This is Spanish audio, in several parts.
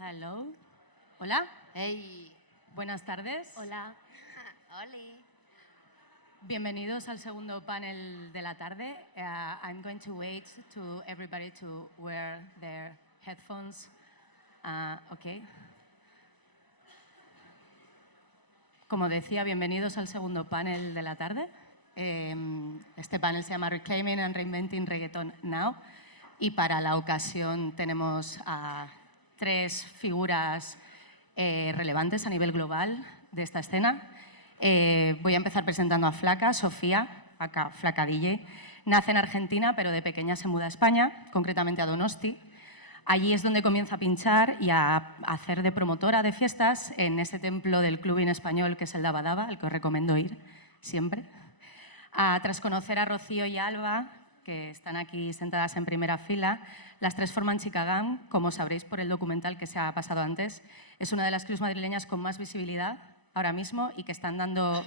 Hello. Hola. Hey. Buenas tardes. Hola. Oli. Bienvenidos al segundo panel de la tarde. I'm going to wait to everybody to wear their headphones. Okay. Como decía, bienvenidos al segundo panel de la tarde. Este panel se llama Reclaiming and Reinventing Reggaeton Now. Y para la ocasión tenemos a tres figuras relevantes a nivel global de esta escena. Voy a empezar presentando a Flaca, Sofía, acá Flaca DJ. Nace en Argentina, pero de pequeña se muda a España, concretamente a Donosti. Allí es donde comienza a pinchar y a hacer de promotora de fiestas en ese templo del clubbing español que es el Daba Daba, al que os recomiendo ir siempre. Tras conocer a Rocío y Alba, que están aquí sentadas en primera fila, las tres forman Chica Gang, como sabréis por el documental que se ha pasado antes. Es una de las crews madrileñas con más visibilidad ahora mismo y que están dando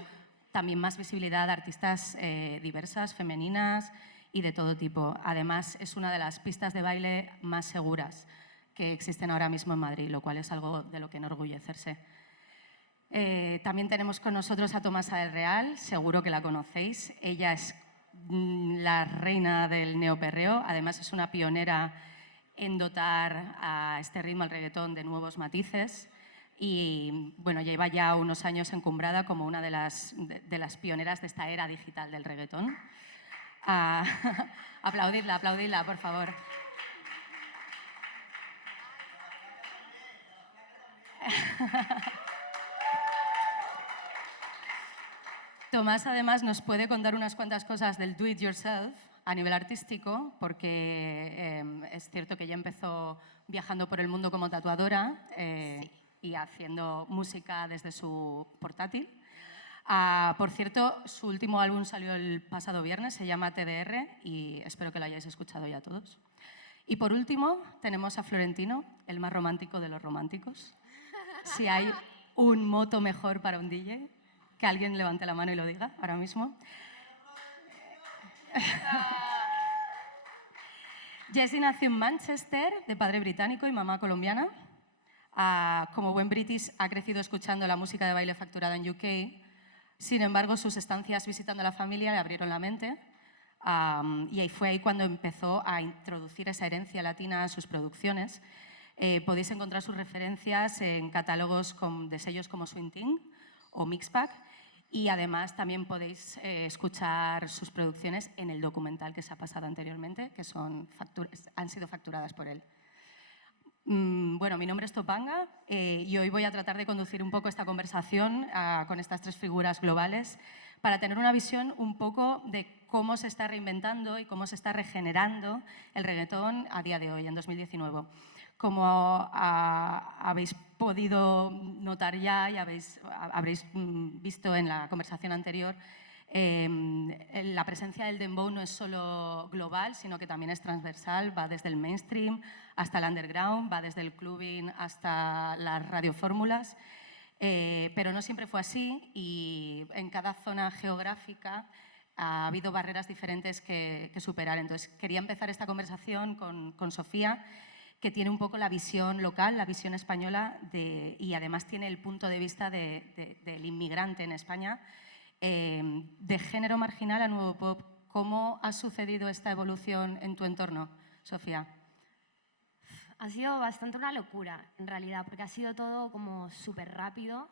también más visibilidad a artistas diversas, femeninas y de todo tipo. Además, es una de las pistas de baile más seguras que existen ahora mismo en Madrid, lo cual es algo de lo que enorgullecerse. También tenemos con nosotros a Tomasa del Real, seguro que la conocéis. Ella es la reina del neoperreo, además es una pionera en dotar a este ritmo, al reggaetón, de nuevos matices. Y bueno, lleva ya unos años encumbrada como una de las pioneras de esta era digital del reggaetón. Aplaudidla, aplaudidla, por favor. Tomás, además, nos puede contar unas cuantas cosas del do it yourself a nivel artístico, porque es cierto que ella empezó viajando por el mundo como tatuadora y haciendo música desde su portátil. Por cierto, su último álbum salió el pasado viernes, se llama TDR y espero que lo hayáis escuchado ya todos. Y por último, tenemos a Florentino, el más romántico de los románticos. Si hay un moto mejor para un DJ, que alguien levante la mano y lo diga ahora mismo. Jessie nació en Manchester, de padre británico y mamá colombiana. Como buen british, ha crecido escuchando la música de baile facturada en UK. Sin embargo, sus estancias visitando a la familia le abrieron la mente y fue ahí cuando empezó a introducir esa herencia latina a sus producciones. Podéis encontrar sus referencias en catálogos de sellos como Swing Ting o Mixpack. Y además también podéis escuchar sus producciones en el documental que se ha pasado anteriormente, que han sido facturadas por él. Bueno, mi nombre es Topanga y hoy voy a tratar de conducir un poco esta conversación con estas tres figuras globales para tener una visión un poco de cómo se está reinventando y cómo se está regenerando el reggaetón a día de hoy, en 2019. Como habéis podido notar ya y habréis visto en la conversación anterior, la presencia del dembow no es solo global, sino que también es transversal, va desde el mainstream hasta el underground, va desde el clubbing hasta las radiofórmulas, pero no siempre fue así y en cada zona geográfica ha habido barreras diferentes que superar. Entonces, quería empezar esta conversación con Sofía, que tiene un poco la visión local, la visión española, y además tiene el punto de vista del inmigrante en España, de género marginal a nuevo pop. ¿Cómo ha sucedido esta evolución en tu entorno, Sofía? Ha sido bastante una locura, en realidad, porque ha sido todo como súper rápido.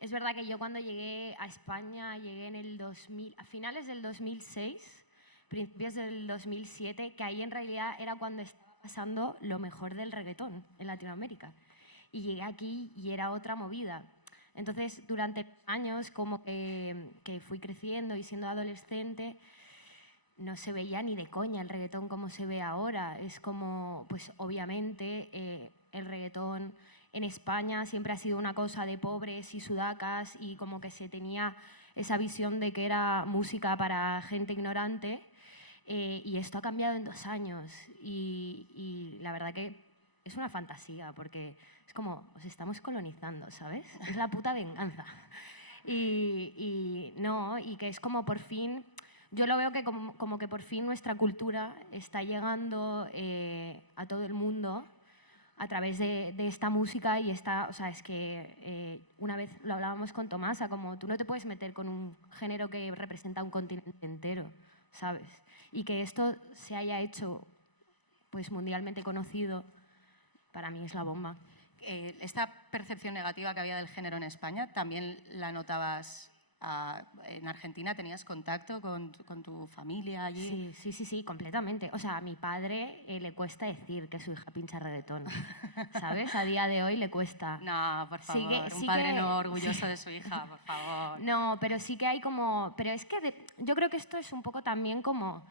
Es verdad que yo cuando llegué a España, llegué en el 2000, a finales del 2006, principios del 2007, que ahí en realidad era cuando estaba pasando lo mejor del reggaetón en Latinoamérica. Y llegué aquí y era otra movida. Entonces, durante años como que fui creciendo y siendo adolescente, no se veía ni de coña el reggaetón como se ve ahora. Es como, pues obviamente, el reggaetón en España siempre ha sido una cosa de pobres y sudacas y como que se tenía esa visión de que era música para gente ignorante. Y esto ha cambiado en 2 años y la verdad que es una fantasía porque es como, os estamos colonizando, ¿sabes? Es la puta venganza. Y que es como por fin, yo lo veo que como que por fin nuestra cultura está llegando a todo el mundo a través de esta música y esta, o sea, es que una vez lo hablábamos con Tomasa, como tú no te puedes meter con un género que representa un continente entero, ¿sabes? Y que esto se haya hecho pues mundialmente conocido, para mí es la bomba. ¿Esta percepción negativa que había del género en España también la notabas en Argentina? ¿Tenías contacto con tu familia allí? Sí, completamente. O sea, a mi padre le cuesta decir que su hija pincha reggaetón, ¿sabes? A día de hoy le cuesta. No, por favor, un padre no orgulloso de su hija, por favor. No, pero sí que hay como... Pero es que yo creo que esto es un poco también como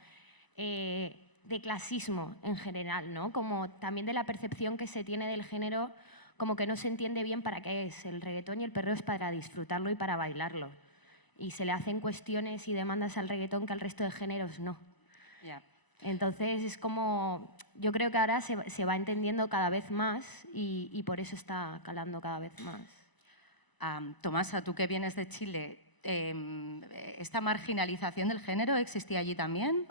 de clasismo en general, ¿no? Como también de la percepción que se tiene del género, como que no se entiende bien para qué es. El reggaetón y el perreo es para disfrutarlo y para bailarlo. Y se le hacen cuestiones y demandas al reggaetón que al resto de géneros no. Yeah. Entonces es como, yo creo que ahora se va entendiendo cada vez más y por eso está calando cada vez más. Tomasa, tú que vienes de Chile, ¿esta marginalización del género existía allí también?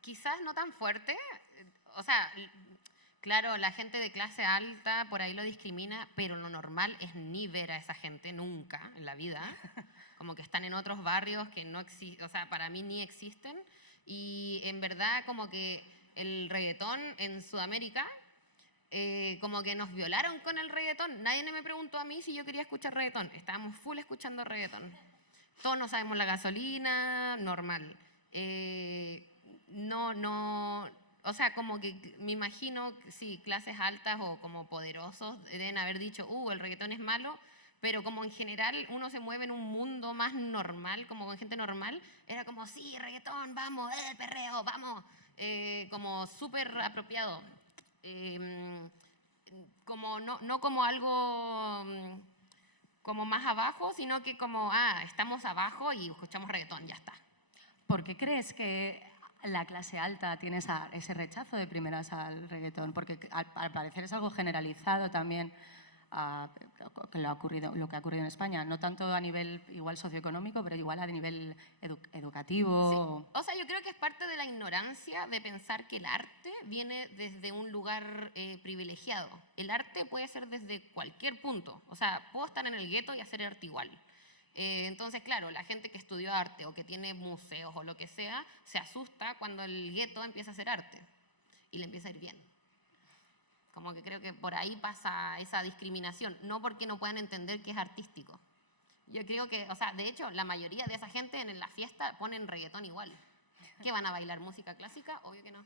Quizás no tan fuerte, o sea, claro, la gente de clase alta por ahí lo discrimina, pero lo normal es ni ver a esa gente nunca en la vida. Como que están en otros barrios que no existen, o sea, para mí ni existen. Y en verdad como que el reggaetón en Sudamérica, como que nos violaron con el reggaetón. Nadie me preguntó a mí si yo quería escuchar reggaetón. Estábamos full escuchando reggaetón. Todos no sabemos la gasolina, normal. O sea, como que me imagino, sí, clases altas o como poderosos deben haber dicho, el reggaetón es malo, pero como en general uno se mueve en un mundo más normal, como con gente normal, era como, sí, reggaetón, vamos, perreo, vamos, como súper apropiado. Como no como algo como más abajo, sino que como, estamos abajo y escuchamos reggaetón, ya está. ¿Por qué crees que la clase alta tiene ese rechazo de primeras al reggaetón? Porque al parecer es algo generalizado también lo que ha ocurrido en España, no tanto a nivel igual socioeconómico, pero igual a nivel educativo. Sí. O sea, yo creo que es parte de la ignorancia de pensar que el arte viene desde un lugar privilegiado. El arte puede ser desde cualquier punto. O sea, puedo estar en el gueto y hacer arte igual. Entonces, claro, la gente que estudió arte o que tiene museos o lo que sea, se asusta cuando el gueto empieza a hacer arte y le empieza a ir bien. Como que creo que por ahí pasa esa discriminación, no porque no puedan entender que es artístico. Yo creo que, o sea, de hecho, la mayoría de esa gente en la fiesta ponen reggaetón igual. ¿Qué van a bailar? ¿Música clásica? Obvio que no.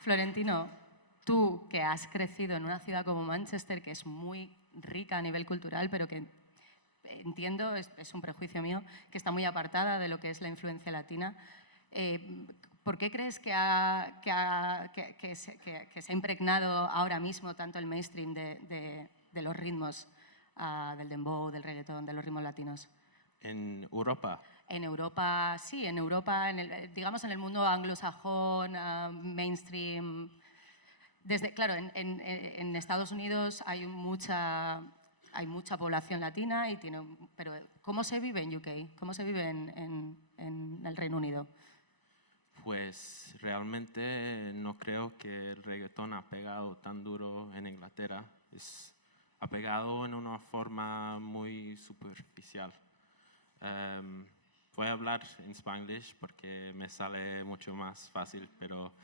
Florentino, tú que has crecido en una ciudad como Manchester, que es muy rica a nivel cultural, pero que entiendo, es un prejuicio mío, que está muy apartada de lo que es la influencia latina, ¿por qué crees que se ha impregnado ahora mismo tanto el mainstream de los ritmos del dembow, del reggaetón, de los ritmos latinos? ¿En Europa? En Europa, sí, en Europa, digamos en el mundo anglosajón, mainstream. Claro, en Estados Unidos hay mucha población latina, pero ¿cómo se vive en UK? ¿Cómo se vive en el Reino Unido? Pues realmente no creo que el reggaetón ha pegado tan duro en Inglaterra. Ha pegado en una forma muy superficial. Voy a hablar en Spanglish porque me sale mucho más fácil, pero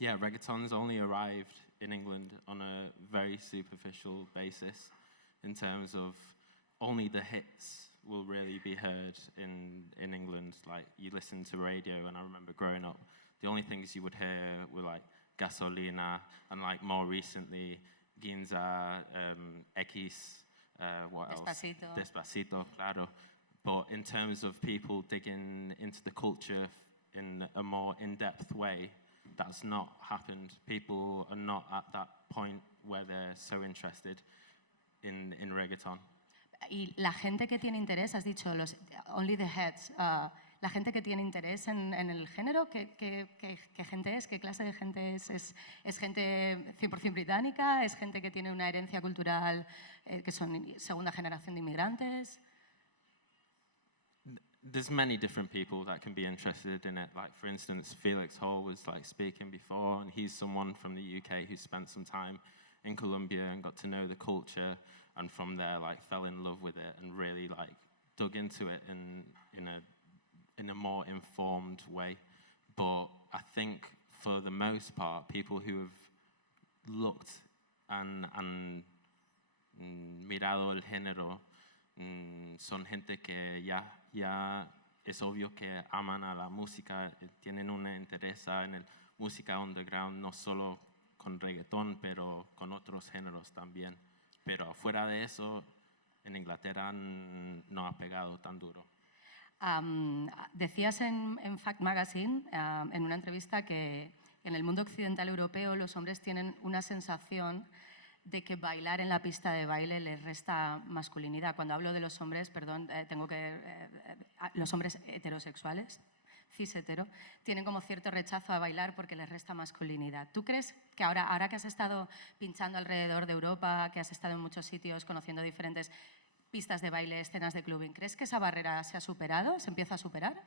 yeah, reggaeton's only arrived in England on a very superficial basis in terms of only the hits will really be heard in England. Like, you listen to radio, and I remember growing up, the only things you would hear were like Gasolina, and like more recently, Ginza, X, what Despacito. else? Despacito, claro. But in terms of people digging into the culture in a more in-depth way, that's not happened. People are not at that point where they're so interested in reggaeton. Y la gente que tiene interés, has dicho, only the heads, la gente que tiene interés en el género, ¿qué gente es? ¿Qué clase de gente es? ¿Es gente 100% británica? ¿Es gente que tiene una herencia cultural, que son segunda generación de inmigrantes? there's many different people that can be interested in it. Like, for instance, Felix Hall was like speaking before, and he's someone from the UK who spent some time in Colombia and got to know the culture, and from there like fell in love with it and really like dug into it in a more informed way. But I think for the most part, people who have looked and mirado el género son gente que ya es obvio que aman a la música, tienen un interés en el música underground, no solo con reggaetón, pero con otros géneros también. Pero fuera de eso, en Inglaterra no ha pegado tan duro. Decías en Fact Magazine, en una entrevista, que en el mundo occidental europeo los hombres tienen una sensación de que bailar en la pista de baile les resta masculinidad. Cuando hablo de los hombres, perdón, los hombres heterosexuales, cis hetero, tienen como cierto rechazo a bailar porque les resta masculinidad. ¿Tú crees que ahora que has estado pinchando alrededor de Europa, que has estado en muchos sitios conociendo diferentes pistas de baile, escenas de clubbing, ¿crees que esa barrera se ha superado, se empieza a superar?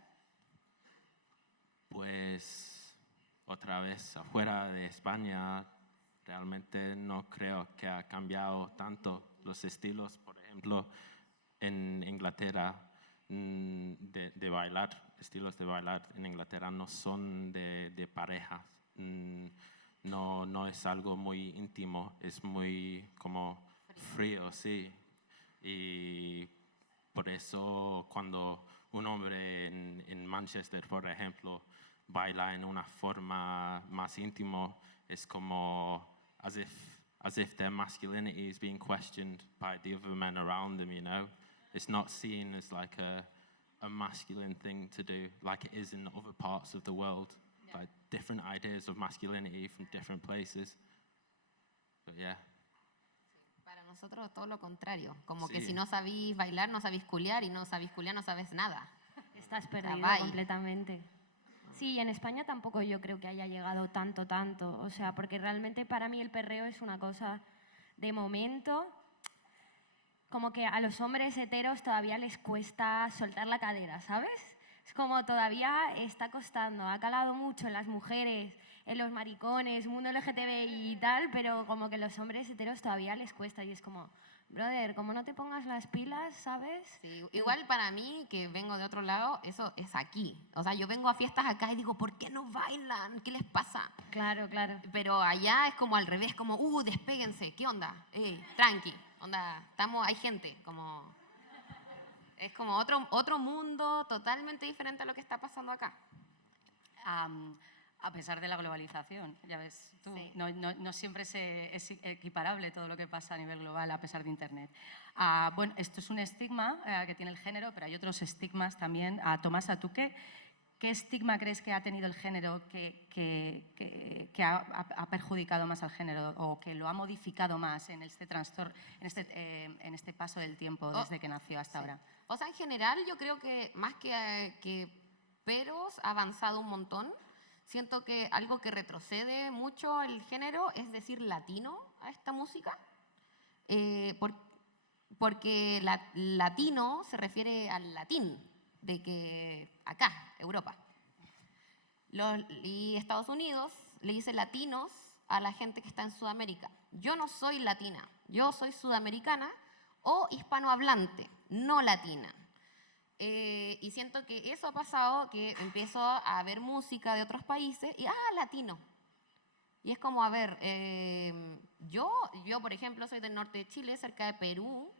Pues otra vez, afuera de España, realmente no creo que ha cambiado tanto los estilos. Por ejemplo, en Inglaterra, de bailar, estilos de bailar en Inglaterra no son de parejas. No es algo muy íntimo, es muy como frío, sí. Y por eso cuando un hombre en Manchester, por ejemplo, baila en una forma más íntima, es como as if their masculinity is being questioned by the other men around them, you know? It's not seen as like a masculine thing to do like it is in other parts of the world. Yeah. Like different ideas of masculinity from different places. But yeah. Para nosotros todo lo contrario, como que si no sabís bailar, no sabís culiar, y no sabís culiar, no sabes nada. Estás perdido completamente. Sí, y en España tampoco yo creo que haya llegado tanto, o sea, porque realmente para mí el perreo es una cosa de momento, como que a los hombres heteros todavía les cuesta soltar la cadera, ¿sabes? Es como todavía está costando, ha calado mucho en las mujeres, en los maricones, mundo LGTBI y tal, pero como que los hombres heteros todavía les cuesta y es como, brother, como no te pongas las pilas, ¿sabes? Sí, igual para mí, que vengo de otro lado, eso es aquí. O sea, yo vengo a fiestas acá y digo, ¿por qué no bailan? ¿Qué les pasa? Claro, claro. Pero allá es como al revés, como, despéguense, ¿qué onda? Tranqui, onda, hay gente, como... Es como otro mundo totalmente diferente a lo que está pasando acá. A pesar de la globalización, ya ves tú, sí. no siempre es equiparable todo lo que pasa a nivel global a pesar de Internet. Bueno, esto es un estigma que tiene el género, pero hay otros estigmas también. Tomás, ¿tú qué estigma crees que ha tenido el género que ha perjudicado más al género o que lo ha modificado más en este trastorno, en este paso del tiempo desde que nació hasta ahora? O sea, en general yo creo que más que peros ha avanzado un montón. Siento que algo que retrocede mucho el género es decir latino a esta música, porque latino se refiere al latín, de que acá, Europa. Y Estados Unidos le dice latinos a la gente que está en Sudamérica. Yo no soy latina, yo soy sudamericana o hispanohablante, no latina. Y siento que eso ha pasado, que empiezo a ver música de otros países y, latino. Y es como, a ver, yo, por ejemplo, soy del norte de Chile, cerca de Perú,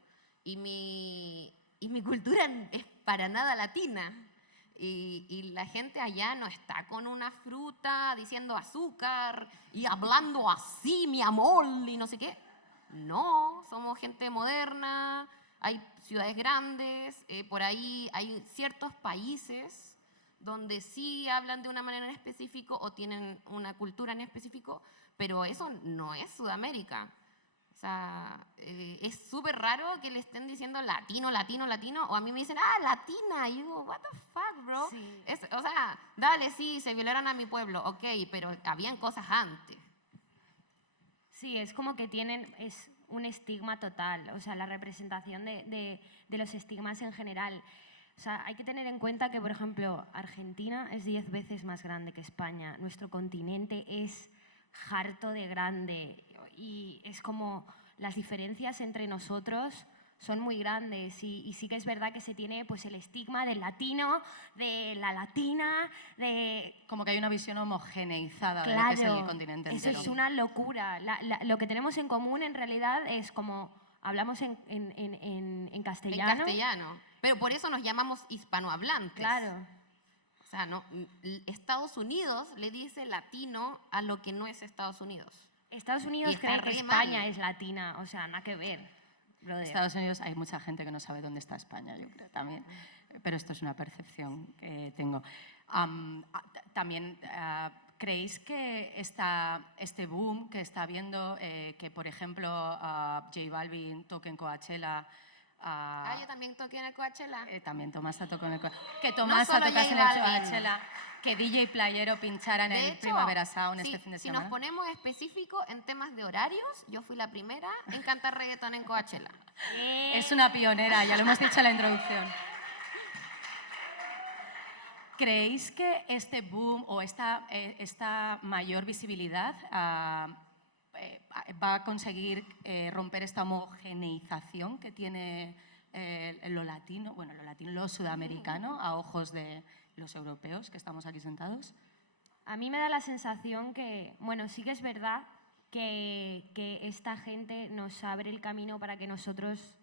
y mi cultura es para nada latina. Y la gente allá no está con una fruta diciendo azúcar y hablando así, mi amor, y no sé qué. No, somos gente moderna, hay ciudades grandes, por ahí hay ciertos países donde sí hablan de una manera en específico o tienen una cultura en específico, pero eso no es Sudamérica. O sea, es súper raro que le estén diciendo latino, latino, latino, o a mí me dicen, latina, y yo digo, what the fuck, bro? Sí. O sea, dale, sí, se violaron a mi pueblo, ok, pero habían cosas antes. Sí, es como que es un estigma total, o sea, la representación de los estigmas en general. O sea, hay que tener en cuenta que, por ejemplo, Argentina es 10 veces más grande que España. Nuestro continente es harto de grande y es como las diferencias entre nosotros son muy grandes y sí que es verdad que se tiene pues el estigma del latino, de la latina, de... Como que hay una visión homogeneizada de lo que es el continente eso entero. es una locura. Lo que tenemos en común en realidad es como hablamos en castellano. En castellano. Pero por eso nos llamamos hispanohablantes. Claro. O sea, no, Estados Unidos le dice latino a lo que no es Estados Unidos. Estados Unidos está cree que re España mal. es latina, o sea, nada que ver. Brother. Estados Unidos hay mucha gente que no sabe dónde está España, yo creo también. Pero esto es una percepción que tengo. También, ¿creéis que este boom que está habiendo, que por ejemplo J Balvin toque en Coachella? Yo también toqué en el Coachella. También Tomasa tocó en el Coachella. Que Tomasa solo tocase en J el Balvin. Coachella. Que DJ Playero pinchara en De el hecho, Primavera Sound este fin de si semana. nos ponemos específicos en temas de horarios, yo fui la primera en cantar reggaetón en Coachella. Es una pionera, ya lo hemos dicho en la introducción. ¿Creéis que este boom o esta mayor visibilidad va a conseguir romper esta homogeneización que tiene lo latino, bueno, lo sudamericano a ojos de los europeos que estamos aquí sentados? A mí me da la sensación que, bueno, sí que es verdad que esta gente nos abre el camino para que nosotros,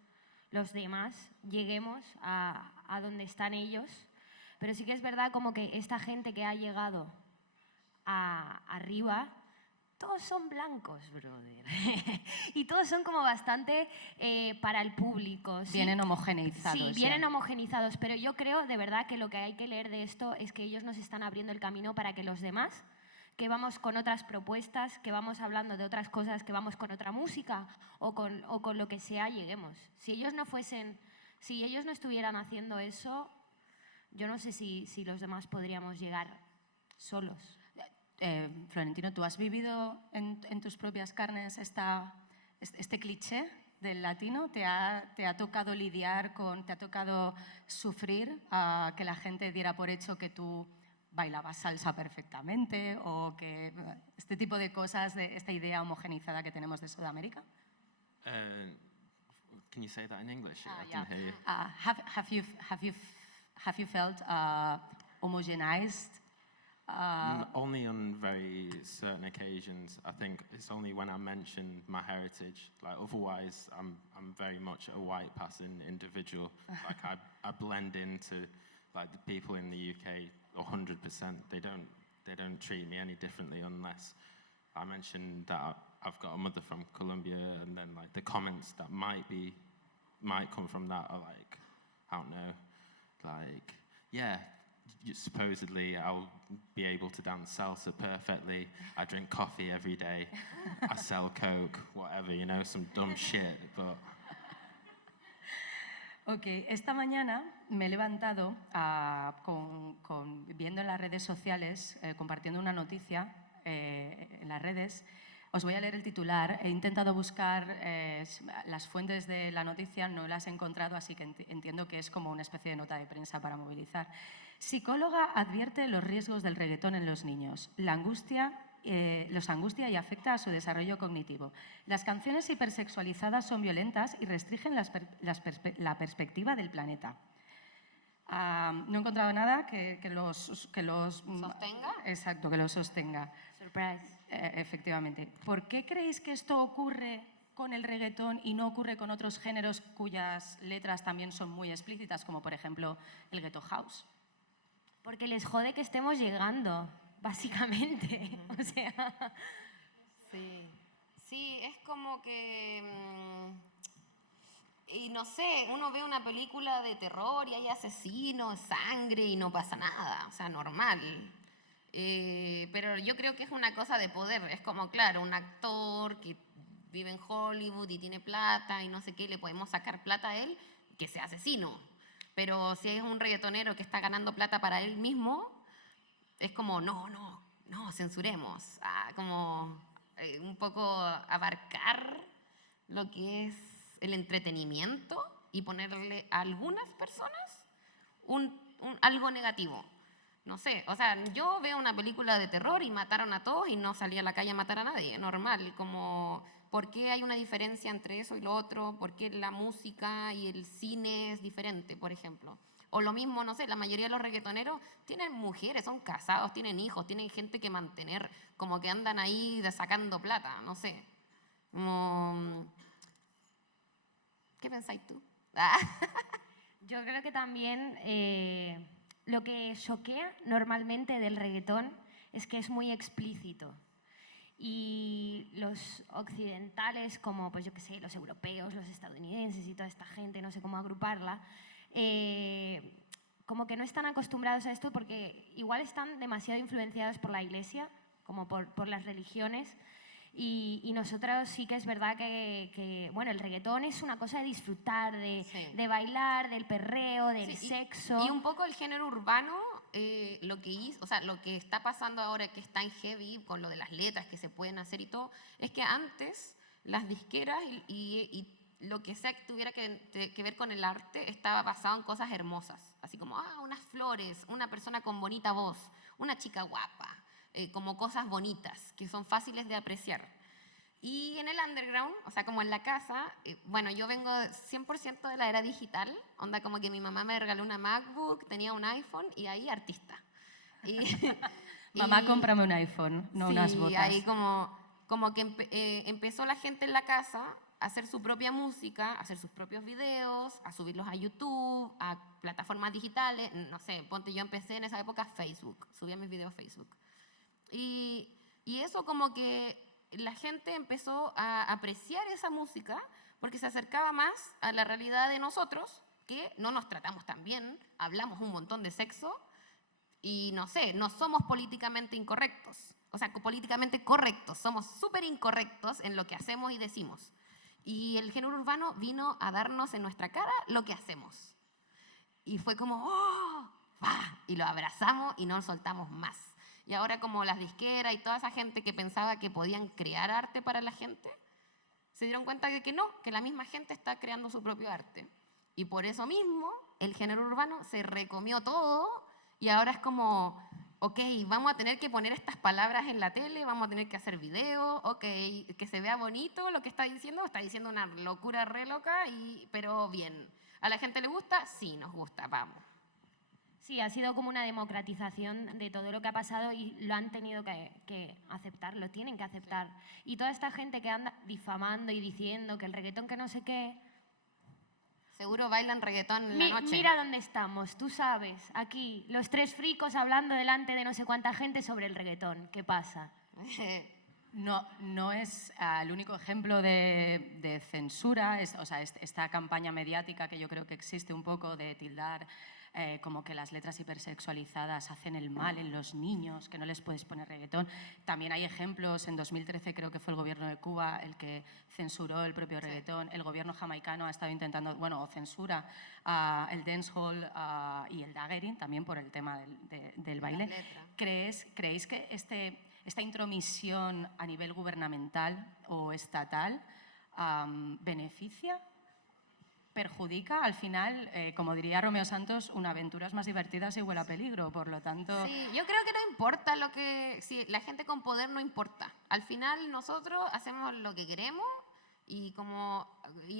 los demás, lleguemos a donde están ellos. Pero sí que es verdad como que esta gente que ha llegado arriba, todos son blancos, brother. Y todos son como bastante para el público. ¿Sí? Vienen homogeneizados. Sí, vienen homogenizados, pero yo creo de verdad que lo que hay que leer de esto es que ellos nos están abriendo el camino para que los demás, que vamos con otras propuestas, que vamos hablando de otras cosas, que vamos con otra música o con lo que sea, lleguemos. Si ellos no estuvieran haciendo eso, yo no sé si los demás podríamos llegar solos. Florentino, ¿tú has vivido en tus propias carnes este cliché del latino? ¿Te ha tocado lidiar te ha tocado sufrir a que la gente diera por hecho que tú bailabas salsa perfectamente o que este tipo de cosas, de esta idea homogenizada que tenemos de Sudamérica? Can you say that in English? I Yeah. didn't hear you. Have you felt homogenized? Only on very certain occasions. I think it's only when I mention my heritage. Like otherwise, I'm very much a white passing individual. Like I blend into like the people in the UK 100%. They don't treat me any differently unless I mention that I've got a mother from Colombia, and then like the comments that might come from that are like, I don't know, like, yeah, supposedly I'll be able to dance salsa perfectly. I drink coffee every day. I sell coke, whatever, you know, some dumb shit, but... Ok, esta mañana me he levantado viendo en las redes sociales, compartiendo una noticia en las redes. Os voy a leer el titular. He intentado buscar las fuentes de la noticia, no las he encontrado, así que entiendo que es como una especie de nota de prensa para movilizar. Psicóloga advierte los riesgos del reggaetón en los niños. Los angustia y afecta a su desarrollo cognitivo. Las canciones hipersexualizadas son violentas y restringen la perspectiva del planeta. No he encontrado nada que los ¿Sostenga? Exacto, que los sostenga. Surprise. Efectivamente. ¿Por qué creéis que esto ocurre con el reggaetón y no ocurre con otros géneros cuyas letras también son muy explícitas, como por ejemplo el ghetto house? Porque les jode que estemos llegando, básicamente. O sea... Sí, es como que... y no sé, uno ve una película de terror y hay asesinos, sangre y no pasa nada, o sea, normal. Pero yo creo que es una cosa de poder. Es como, claro, un actor que vive en Hollywood y tiene plata y no sé qué, le podemos sacar plata a él, que sea asesino. Pero si es un reggaetonero que está ganando plata para él mismo, es como, no, censuremos. Como un poco abarcar lo que es el entretenimiento y ponerle a algunas personas algo negativo. No sé, o sea, yo veo una película de terror y mataron a todos y no salí a la calle a matar a nadie, normal, como, ¿por qué hay una diferencia entre eso y lo otro? ¿Por qué la música y el cine es diferente, por ejemplo? O lo mismo, no sé, la mayoría de los reggaetoneros tienen mujeres, son casados, tienen hijos, tienen gente que mantener, como que andan ahí sacando plata, no sé. Como, ¿qué pensáis tú? Yo creo que también lo que choquea normalmente del reggaetón es que es muy explícito. Y los occidentales, como pues yo qué sé, los europeos, los estadounidenses y toda esta gente, no sé cómo agruparla, como que no están acostumbrados a esto porque igual están demasiado influenciados por la iglesia, como por las religiones. Y nosotros sí que es verdad que, bueno, el reggaetón es una cosa de disfrutar, de bailar, del perreo, del sexo. Y un poco el género urbano, lo que hizo, o sea, lo que está pasando ahora que está en heavy con lo de las letras que se pueden hacer y todo, es que antes las disqueras y lo que sea que tuviera que ver con el arte estaba basado en cosas hermosas, así como unas flores, una persona con bonita voz, una chica guapa. Como cosas bonitas, que son fáciles de apreciar. Y en el underground, o sea, como en la casa, bueno, yo vengo 100% de la era digital, onda como que mi mamá me regaló una MacBook, tenía un iPhone y ahí artista. Y, Mamá, cómprame un iPhone, no sí, unas botas. ahí como que empezó la gente en la casa a hacer su propia música, a hacer sus propios videos, a subirlos a YouTube, a plataformas digitales, no sé, ponte, yo empecé en esa época Facebook, subía mis videos a Facebook. Y eso como que la gente empezó a apreciar esa música porque se acercaba más a la realidad de nosotros, que no nos tratamos tan bien, hablamos un montón de sexo y no sé, no somos políticamente incorrectos, o sea, políticamente correctos, somos súper incorrectos en lo que hacemos y decimos. Y el género urbano vino a darnos en nuestra cara lo que hacemos. Y fue como, ¡oh! ¡Bah! Y lo abrazamos y no lo soltamos más. Y ahora como las disqueras y toda esa gente que pensaba que podían crear arte para la gente, se dieron cuenta de que no, que la misma gente está creando su propio arte. Y por eso mismo el género urbano se recomió todo y ahora es como, ok, vamos a tener que poner estas palabras en la tele, vamos a tener que hacer videos, ok, que se vea bonito lo que está diciendo una locura re loca, pero bien. ¿A la gente le gusta? Sí, nos gusta, vamos. Sí, ha sido como una democratización de todo lo que ha pasado y lo han tenido que aceptar, lo tienen que aceptar. Sí. Y toda esta gente que anda difamando y diciendo que el reggaetón que no sé qué... Seguro bailan reggaetón en la noche. Mira dónde estamos, tú sabes, aquí, los tres fricos hablando delante de no sé cuánta gente sobre el reggaetón. ¿Qué pasa? No es el único ejemplo de censura, o sea, esta campaña mediática que yo creo que existe un poco de tildar como que las letras hipersexualizadas hacen el mal en los niños, que no les puedes poner reggaetón. También hay ejemplos, en 2013 creo que fue el gobierno de Cuba el que censuró el propio reggaetón. El gobierno jamaicano ha estado intentando, bueno, censura el dancehall y el daggering también por el tema del baile. ¿Creéis que esta intromisión a nivel gubernamental o estatal beneficia, perjudica? Al final, como diría Romeo Santos, una aventura es más divertida si huele a peligro, por lo tanto... Sí, yo creo que no importa sí, la gente con poder no importa. Al final nosotros hacemos lo que queremos y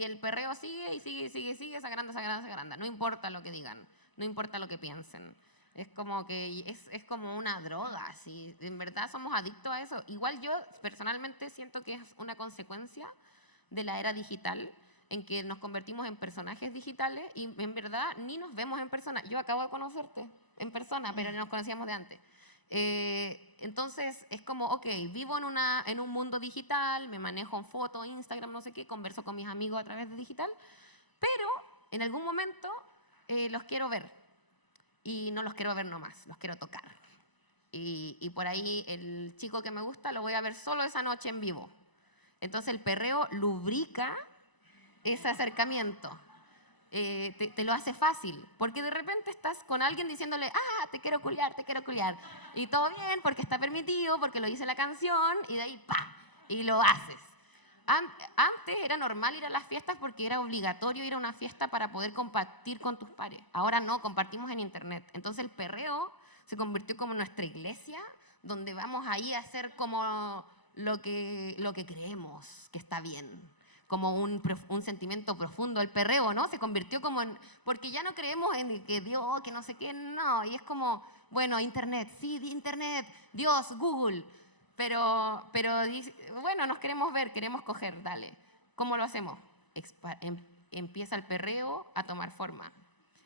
el perreo sigue y sigue, se agranda. No importa lo que digan, no importa lo que piensen. Es como que es como una droga, si en verdad somos adictos a eso. Igual yo personalmente siento que es una consecuencia de la era digital, en que nos convertimos en personajes digitales y en verdad ni nos vemos en persona. Yo acabo de conocerte en persona, pero nos conocíamos de antes. Entonces es como, ok, vivo en un mundo digital, me manejo en foto, Instagram, no sé qué, converso con mis amigos a través de digital, pero en algún momento los quiero ver. Y no los quiero ver nomás, los quiero tocar. Y por ahí el chico que me gusta lo voy a ver solo esa noche en vivo. Entonces el perreo lubrica ese acercamiento. Te lo hace fácil, porque de repente estás con alguien diciéndole, te quiero culiar, y todo bien, porque está permitido, porque lo dice la canción, y de ahí, ¡pa!, y lo haces. Antes era normal ir a las fiestas porque era obligatorio ir a una fiesta para poder compartir con tus pares. Ahora no, compartimos en internet. Entonces el perreo se convirtió como nuestra iglesia, donde vamos ahí a hacer como lo que creemos que está bien, como un sentimiento profundo. El perreo, ¿no? Se convirtió como en... Porque ya no creemos en que Dios, que no sé qué, no. Y es como, bueno, internet, sí, internet, Dios, Google. Pero bueno, nos queremos ver, queremos coger, dale. ¿Cómo lo hacemos? Empieza el perreo a tomar forma.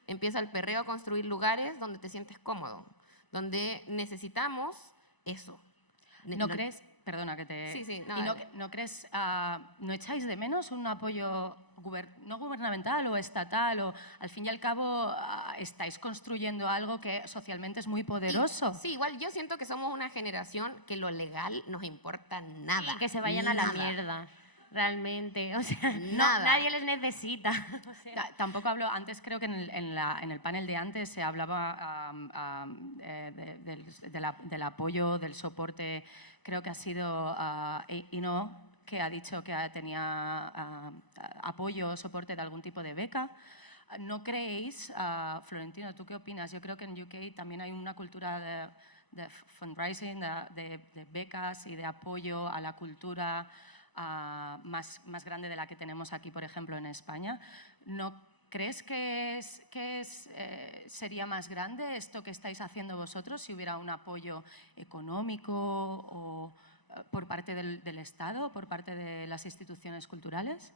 Empieza el perreo a construir lugares donde te sientes cómodo, donde necesitamos eso. ¿No crees? Perdona que te... Sí, ¿Y no crees, no echáis de menos un apoyo no gubernamental o estatal? O, al fin y al cabo, estáis construyendo algo que socialmente es muy poderoso. Sí, igual yo siento que somos una generación que lo legal nos importa nada. Sí, que se vayan a la mierda, realmente. O sea, nada. Nadie les necesita. O sea. Tampoco hablo, antes creo que en el panel de antes se hablaba del apoyo, del soporte. Creo que ha sido Ino, que ha dicho que tenía apoyo o soporte de algún tipo de beca. ¿No creéis, Florentino, tú qué opinas? Yo creo que en UK también hay una cultura de fundraising, de becas y de apoyo a la cultura más grande de la que tenemos aquí, por ejemplo, en España. ¿No crees que sería más grande esto que estáis haciendo vosotros si hubiera un apoyo económico o por parte del Estado, por parte de las instituciones culturales?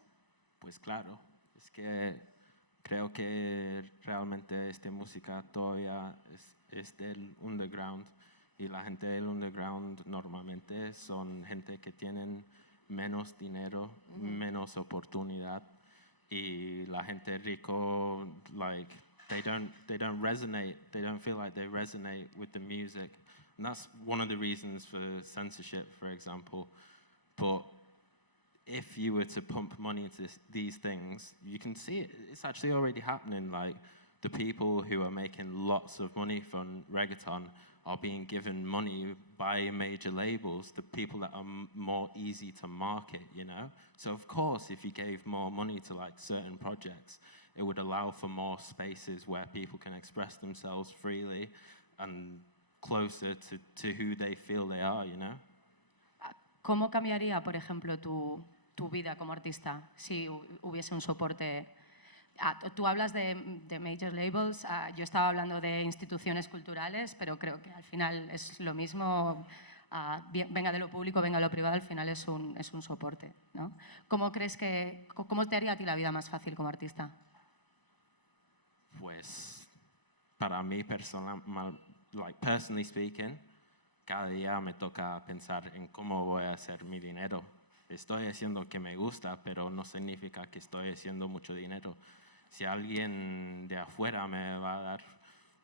Pues claro, es que creo que realmente esta música todavía es del underground, y la gente del underground normalmente son gente que tienen menos dinero, menos oportunidad, y la gente rico, like, they don't resonate, they don't feel like they resonate with the music. And that's one of the reasons for censorship, for example. But if you were to pump money into these things, you can see it. It's actually already happening. Like, the people who are making lots of money from reggaeton are being given money by major labels, the people that are more easy to market, you know? So of course, if you gave more money to like certain projects, it would allow for more spaces where people can express themselves freely and closer to who they feel they are, you know? ¿Cómo cambiaría, por ejemplo, tu vida como artista si hubiese un soporte? Tú hablas de major labels, yo estaba hablando de instituciones culturales, pero creo que al final es lo mismo, venga de lo público, venga de lo privado, al final es un soporte, ¿no? ¿Cómo te haría a ti la vida más fácil como artista? Pues para mí personally speaking, cada día me toca pensar en cómo voy a hacer mi dinero. Estoy haciendo lo que me gusta, pero no significa que estoy haciendo mucho dinero. Si alguien de afuera me va a dar,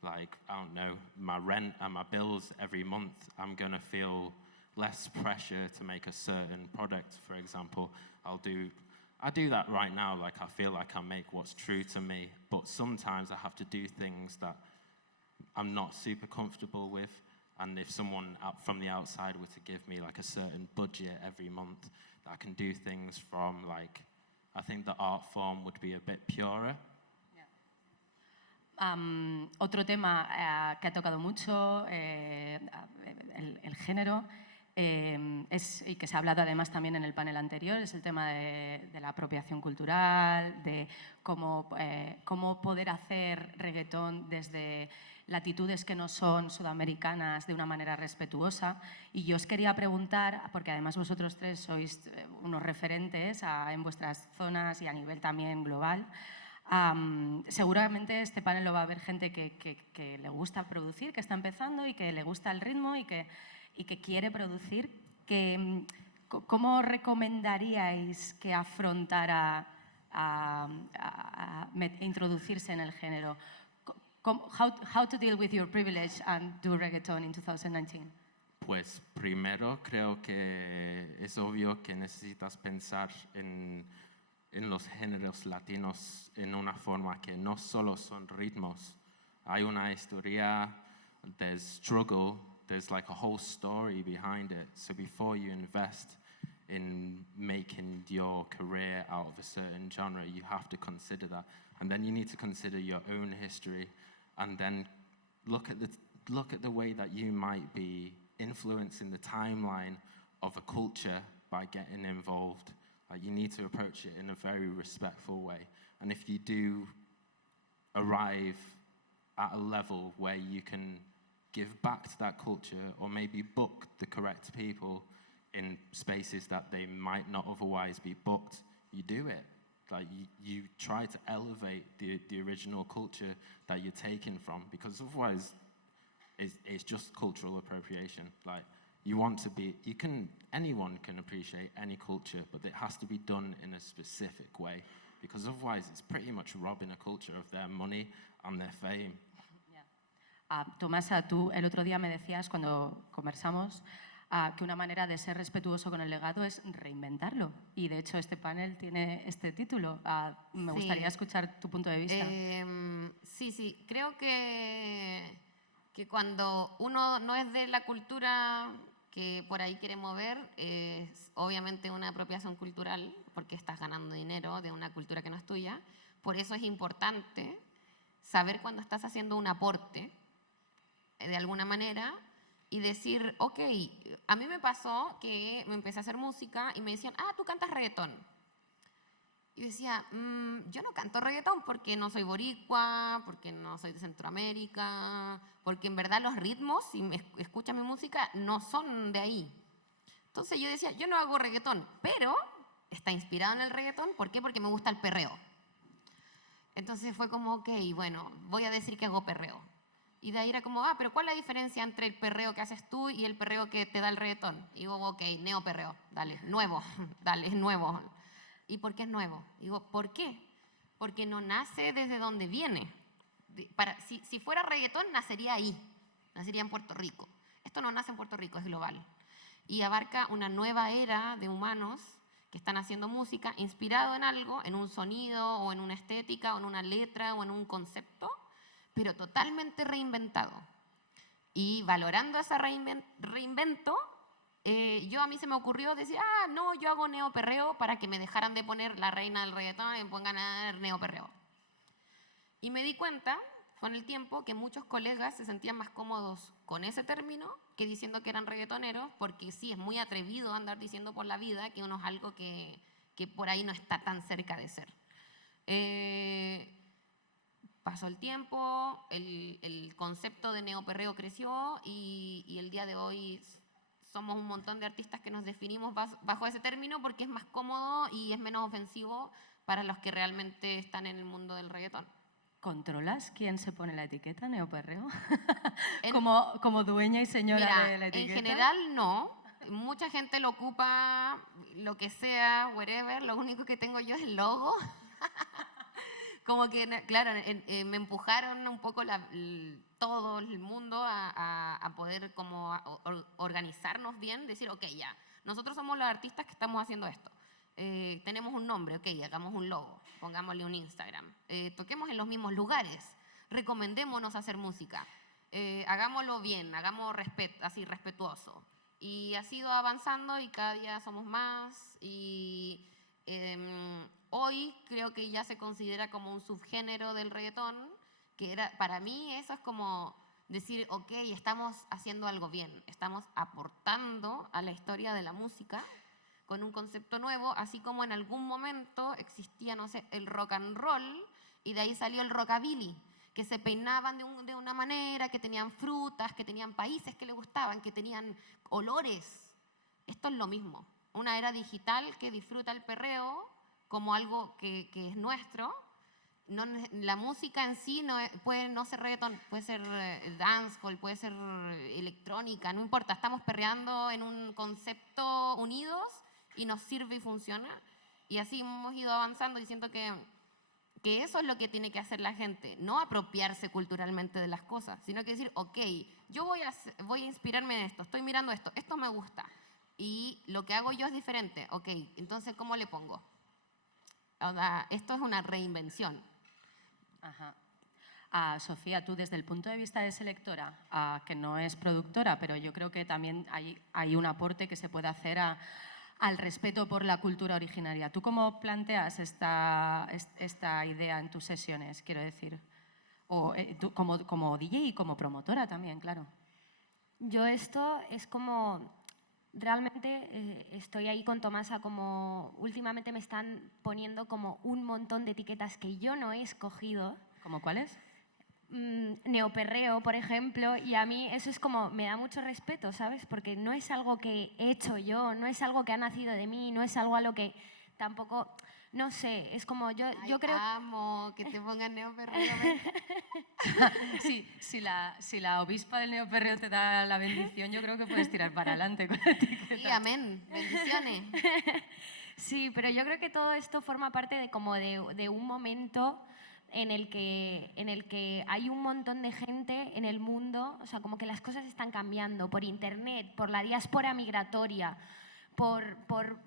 like, I don't know, my rent and my bills every month, I'm going to feel less pressure to make a certain product, for example. I do that right now, like I feel like I make what's true to me, but sometimes I have to do things that I'm not super comfortable with, and if someone from the outside were to give me like a certain budget every month, I can do things from, like, I think the art form would be a bit purer. Otro tema que ha tocado mucho, el género, y que se ha hablado además también en el panel anterior, es el tema de la apropiación cultural, de cómo poder hacer reggaetón desde latitudes que no son sudamericanas de una manera respetuosa. Y yo os quería preguntar, porque además vosotros tres sois unos referentes en vuestras zonas y a nivel también global, seguramente este panel lo va a ver gente que le gusta producir, que está empezando y que le gusta el ritmo y que quiere producir. ¿Cómo recomendaríais que afrontara introducirse en el género? How to deal with your privilege and do reggaeton in 2019? Pues primero creo que es obvio que necesitas pensar en los géneros latinos en una forma que no solo son ritmos. Hay una historia, there's struggle, there's like a whole story behind it. So before you invest in making your career out of a certain genre. You have to consider that. And then you need to consider your own history, and then look at the way that you might be influencing the timeline of a culture by getting involved. You need to approach it in a very respectful way. And if you do arrive at a level where you can give back to that culture, or maybe book the correct people in spaces that they might not otherwise be booked, you do it. Like you try to elevate the original culture that you're taking from, because otherwise it's just cultural appropriation. Like anyone can appreciate any culture, but it has to be done in a specific way, because otherwise it's pretty much robbing a culture of their money and their fame. Tomasa, tú el otro día me decías, cuando conversamos, que una manera de ser respetuoso con el legado es reinventarlo. Y de hecho este panel tiene este título. Me gustaría escuchar tu punto de vista. Sí. Creo que cuando uno no es de la cultura que por ahí quiere mover, es obviamente una apropiación cultural, porque estás ganando dinero de una cultura que no es tuya. Por eso es importante saber cuando estás haciendo un aporte, de alguna manera, y decir, ok, a mí me pasó que me empecé a hacer música y me decían, tú cantas reggaetón. Y decía, yo no canto reggaetón porque no soy boricua, porque no soy de Centroamérica, porque en verdad los ritmos, si me escuchas mi música, no son de ahí. Entonces yo decía, yo no hago reggaetón, pero está inspirado en el reggaetón. ¿Por qué? Porque me gusta el perreo. Entonces fue como, ok, bueno, voy a decir que hago perreo. Y de ahí era como, pero ¿cuál es la diferencia entre el perreo que haces tú y el perreo que te da el reggaetón? Y digo, ok, neoperreo, dale, nuevo, dale, es nuevo. ¿Y por qué es nuevo? Digo, ¿por qué? Porque no nace desde donde viene. Si fuera reggaetón, nacería ahí, nacería en Puerto Rico. Esto no nace en Puerto Rico, es global. Y abarca una nueva era de humanos que están haciendo música inspirado en algo, en un sonido, o en una estética, o en una letra, o en un concepto, pero totalmente reinventado. Y valorando ese reinvento, a mí se me ocurrió decir, no, yo hago neoperreo para que me dejaran de poner la reina del reggaetón y me pongan a neoperreo. Y me di cuenta con el tiempo que muchos colegas se sentían más cómodos con ese término que diciendo que eran reggaetoneros, porque sí, es muy atrevido andar diciendo por la vida que uno es algo que por ahí no está tan cerca de ser. Pasó el tiempo, el concepto de neoperreo creció y el día de hoy somos un montón de artistas que nos definimos bajo ese término porque es más cómodo y es menos ofensivo para los que realmente están en el mundo del reggaetón. ¿Controlas quién se pone la etiqueta neoperreo? como dueña y señora de la etiqueta. En general no. Mucha gente lo ocupa, lo que sea, whatever. Lo único que tengo yo es el logo. Como que, claro, me empujaron un poco todo el mundo a poder como organizarnos bien, decir, ok, ya, nosotros somos los artistas que estamos haciendo esto. Tenemos un nombre, ok, hagamos un logo, pongámosle un Instagram, toquemos en los mismos lugares, recomendémonos hacer música, hagámoslo bien, hagamos así respetuoso. Y ha sido avanzando y cada día somos más y hoy creo que ya se considera como un subgénero del reggaetón, que para mí eso es como decir, ok, estamos haciendo algo bien, estamos aportando a la historia de la música con un concepto nuevo, así como en algún momento existía, no sé, el rock and roll y de ahí salió el rockabilly, que se peinaban de una manera, que tenían frutas, que tenían países que les gustaban, que tenían olores. Esto es lo mismo, una era digital que disfruta el perreo como algo que es nuestro. No, la música en sí puede no ser reggaetón, puede ser dancehall, puede ser electrónica, no importa, estamos perreando en un concepto unidos y nos sirve y funciona. Y así hemos ido avanzando diciendo que eso es lo que tiene que hacer la gente, no apropiarse culturalmente de las cosas, sino que decir, ok, yo voy a inspirarme en esto, estoy mirando esto me gusta, y lo que hago yo es diferente, ok, entonces ¿cómo le pongo? Esto es una reinvención. Ajá. Sofía, tú desde el punto de vista de selectora, que no es productora, pero yo creo que también hay un aporte que se puede hacer al respeto por la cultura originaria. ¿Tú cómo planteas esta idea en tus sesiones, quiero decir? O tú como DJ y como promotora también, claro. Yo esto es como, realmente estoy ahí con Tomasa, como últimamente me están poniendo como un montón de etiquetas que yo no he escogido. ¿Cómo cuáles? Neoperreo, por ejemplo, y a mí eso es como, me da mucho respeto, ¿sabes? Porque no es algo que he hecho yo, no es algo que ha nacido de mí, no es algo a lo que tampoco, no sé, es como yo creo... Amo que te pongan neoperreo. Sí, si la obispa del neoperreo te da la bendición, yo creo que puedes tirar para adelante con la etiqueta. Sí, amén. Bendiciones. Sí, pero yo creo que todo esto forma parte de como de un momento en el que hay un montón de gente en el mundo, o sea, como que las cosas están cambiando por internet, por la diáspora migratoria, por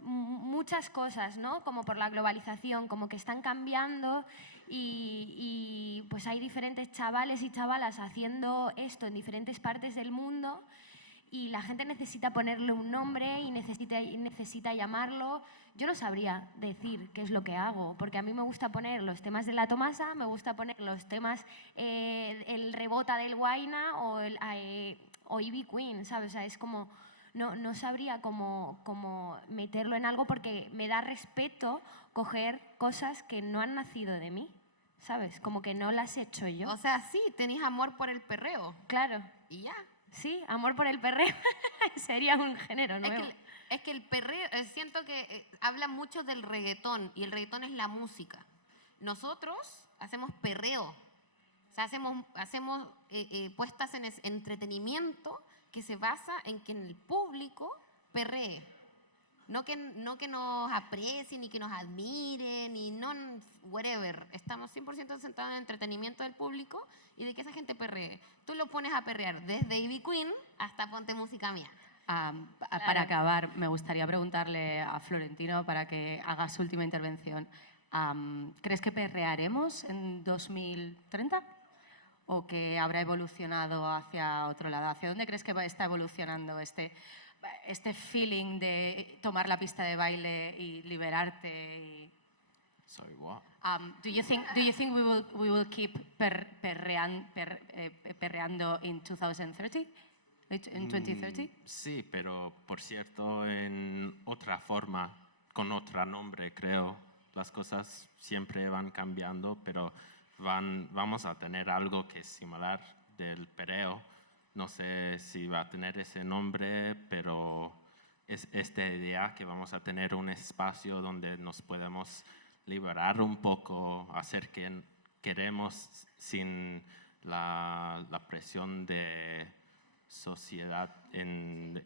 muchas cosas, ¿no? Como por la globalización, como que están cambiando y pues hay diferentes chavales y chavalas haciendo esto en diferentes partes del mundo y la gente necesita ponerle un nombre y necesita llamarlo. Yo no sabría decir qué es lo que hago, porque a mí me gusta poner los temas de la Tomasa, me gusta poner los temas el rebota del Huayna o Ivy Queen, ¿sabes? O sea, es como, no sabría cómo meterlo en algo porque me da respeto coger cosas que no han nacido de mí, ¿sabes? Como que no las he hecho yo. O sea, sí, tenés amor por el perreo. Claro. Y ya. Sí, amor por el perreo. Sería un género nuevo. Es que el perreo, siento que habla mucho del reggaetón y el reggaetón es la música. Nosotros hacemos perreo, o sea, hacemos puestas en entretenimiento que se basa en que el público perree. No que nos aprecien, ni que nos admiren, ni no, whatever. Estamos 100% centrados en el entretenimiento del público y de que esa gente perree. Tú lo pones a perrear desde Ivy Queen hasta Ponte Música Mía. Para acabar, me gustaría preguntarle a Florentino para que haga su última intervención. ¿Crees que perrearemos en 2030? ¿O que habrá evolucionado hacia otro lado? ¿Hacia dónde crees que está evolucionando este feeling de tomar la pista de baile y liberarte? Sorry, what? Do you think we will keep perreando in 2030? In 2030? Sí, pero por cierto, en otra forma, con otro nombre, creo. Las cosas siempre van cambiando, pero vamos a tener algo que es similar del perreo. No sé si va a tener ese nombre, pero es esta idea que vamos a tener un espacio donde nos podemos liberar un poco, hacer que queremos sin la presión de sociedad in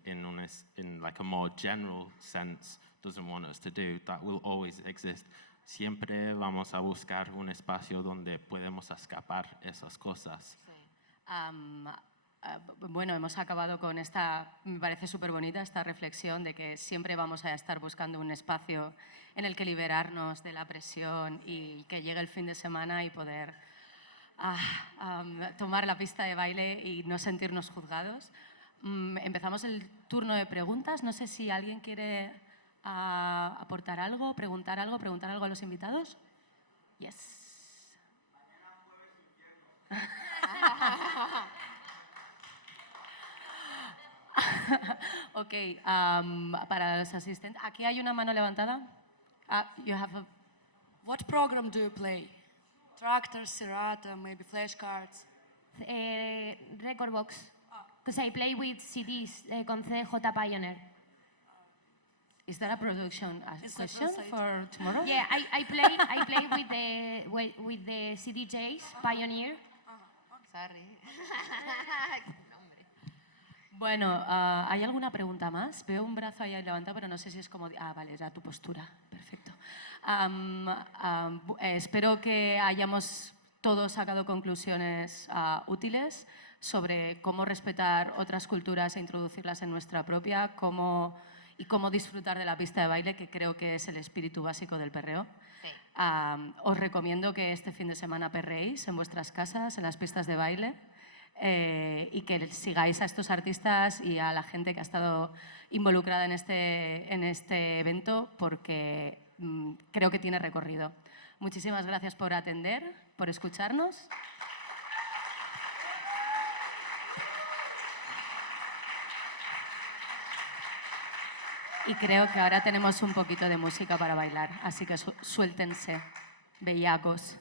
like a more general sense doesn't want us to do. That will always exist. Siempre vamos a buscar un espacio donde podemos escapar esas cosas. Sí. Bueno, hemos acabado con esta, me parece súper bonita esta reflexión de que siempre vamos a estar buscando un espacio en el que liberarnos de la presión y que llegue el fin de semana y poder tomar la pista de baile y no sentirnos juzgados. Empezamos el turno de preguntas. No sé si alguien quiere aportar algo, preguntar algo a los invitados. Yes. Ok, para los asistentes. Aquí hay una mano levantada. You have a... What program do you play? Tractor, Serato, maybe flashcards? Record box. Because I play with CDs con CJ Pioneer. Is that a production question for tomorrow? Yeah, I play with the CDJs Pioneer. Sorry. Bueno, ¿hay alguna pregunta más? Veo un brazo ahí levantado, pero no sé si es como... vale, era tu postura. Perfecto. Espero que hayamos todos sacado conclusiones útiles sobre cómo respetar otras culturas e introducirlas en nuestra propia, y cómo disfrutar de la pista de baile, que creo que es el espíritu básico del perreo. Sí. Os recomiendo que este fin de semana perreéis en vuestras casas, en las pistas de baile. y que sigáis a estos artistas y a la gente que ha estado involucrada en este evento, porque creo que tiene recorrido. Muchísimas gracias por atender, por escucharnos. Y creo que ahora tenemos un poquito de música para bailar, así que suéltense, bellacos.